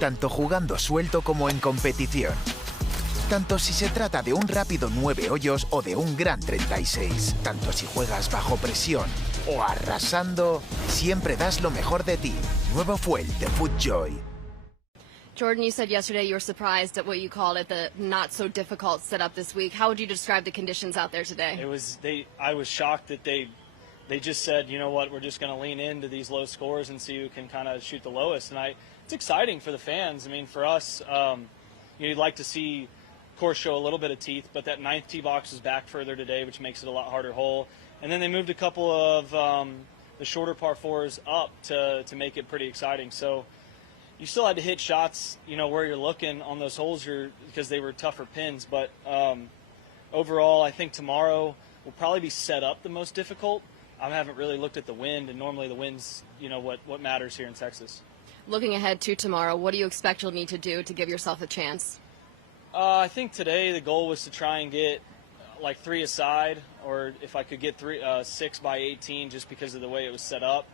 tanto jugando suelto como en competición. Tanto si se trata de un rápido 9 hoyos o de un gran 36. Tanto si juegas bajo presión o arrasando, siempre das lo mejor de ti. Nuevo Fuel de FootJoy. Jordan, you said yesterday you were surprised at what you called it the not so difficult setup this week. How would you describe the conditions out there today? I was shocked that they just said, you know what, we're just going to lean into these low scores and see who can kind of shoot the lowest. And it's exciting for the fans. I mean, for us, you'd like to see course show a little bit of teeth, but that 9th tee box is back further today, which makes it a lot harder hole. And then they moved a couple of the shorter par 4s up to make it pretty exciting. So you still had to hit shots, you know, where you're looking on those holes because they were tougher pins. But overall, I think tomorrow will probably be set up the most difficult. I haven't really looked at the wind, and normally the wind's, you know, what matters here in Texas. Looking ahead to tomorrow, what do you expect you'll need to do to give yourself a chance? I think today the goal was to try and get like 3 aside, or if I could get 6 by 18 just because of the way it was set up.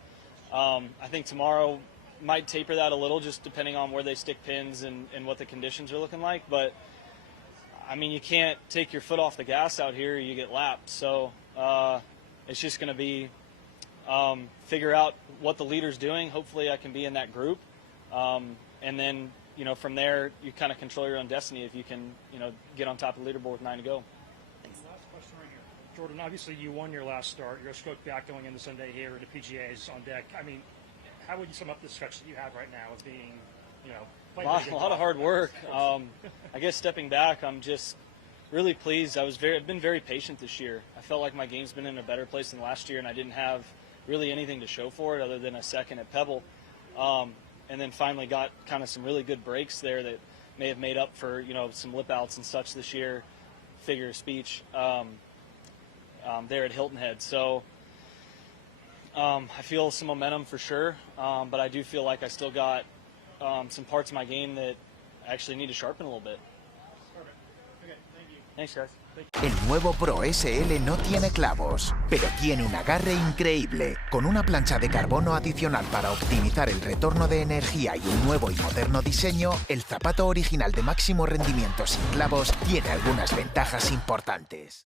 I think tomorrow might taper that a little just depending on where they stick pins and what the conditions are looking like. But, I mean, you can't take your foot off the gas out here, you get lapped. So it's just going to be figure out what the leader's doing. Hopefully I can be in that group. And then, you know, from there, you kind of control your own destiny if you can, you know, get on top of the leaderboard with 9 to go. Last question right here. Jordan, obviously you won your last start. You're a stroke back going into Sunday here. The PGA is on deck. I mean, how would you sum up the stretch that you have right now as being, you know, a lot of hard work. I guess stepping back, I'm just really pleased. I've been very patient this year. I felt like my game's been in a better place than last year, and I didn't have really anything to show for it other than a second at Pebble. And then finally got kind of some really good breaks there that may have made up for, you know, some lip outs and such this year, figure of speech, there at Hilton Head. So I feel some momentum for sure, but I do feel like I still got some parts of my game that I actually need to sharpen a little bit. Perfect. Okay, thank you. Thanks, guys. El nuevo Pro SL no tiene clavos, pero tiene un agarre increíble. Con una plancha de carbono adicional para optimizar el retorno de energía y un nuevo y moderno diseño, el zapato original de máximo rendimiento sin clavos tiene algunas ventajas importantes.